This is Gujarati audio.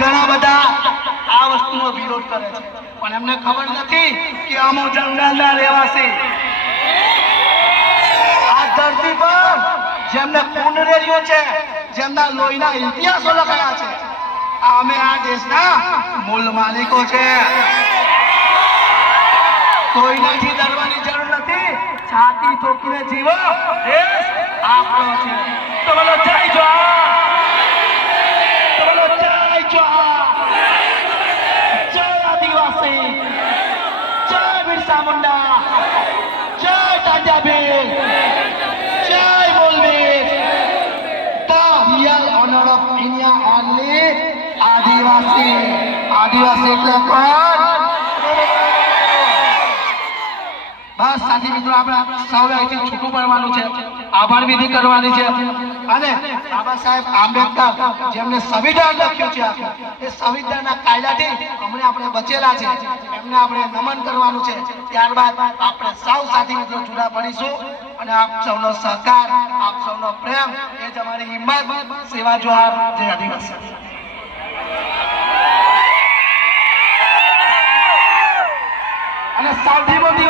ઘણા બધા આ વસ્તુનો વિરોધ કરે છે, પણ એમને ખબર નથી કે અમો જંગલના રહેવાસી આ ધરતી પર જેમને ખૂન રેડ્યું છે, જેમના લોહીના ઇતિહાસો લખાયા છે, અમે આ દેશના મૂળ માલિકો છે. કોઈનાથી ડરવાની જરૂર નથી. છાતી ઠોકીને જીવો. દેશ આપણો છે. તો બોલો જય જવાન, તો બોલો જય જવાન, જય આદિવાસી, જય બિરસા મુંડા, જય તાત્યાબેન, જય મોલવીર. The real honor of India only આદિવાસી. આદિવાસી એટલે કોણ? બસ સાથી મિત્રો, આપણે સૌએ અહીંથી છૂટું પડવાનું છે, આભાર વિધિ કરવાની છે, અને બાબા સાહેબ આંબેડકર જેમને સંવિધાન લખ્યું છે, એ સંવિધાનના કાયદાથી હમણાં આપણે બચેલા છે, એમને આપણે નમન કરવાનું છે. ત્યારબાદ આપણે સૌ સાથી મિત્રો જુદા પડીશું, અને આપ સૌનો સહકાર, આપ સૌનો પ્રેમ એ જ અમારી હિંમત. સેવા જોહાર, જય આદિવાસી. અને સૌથી મોટી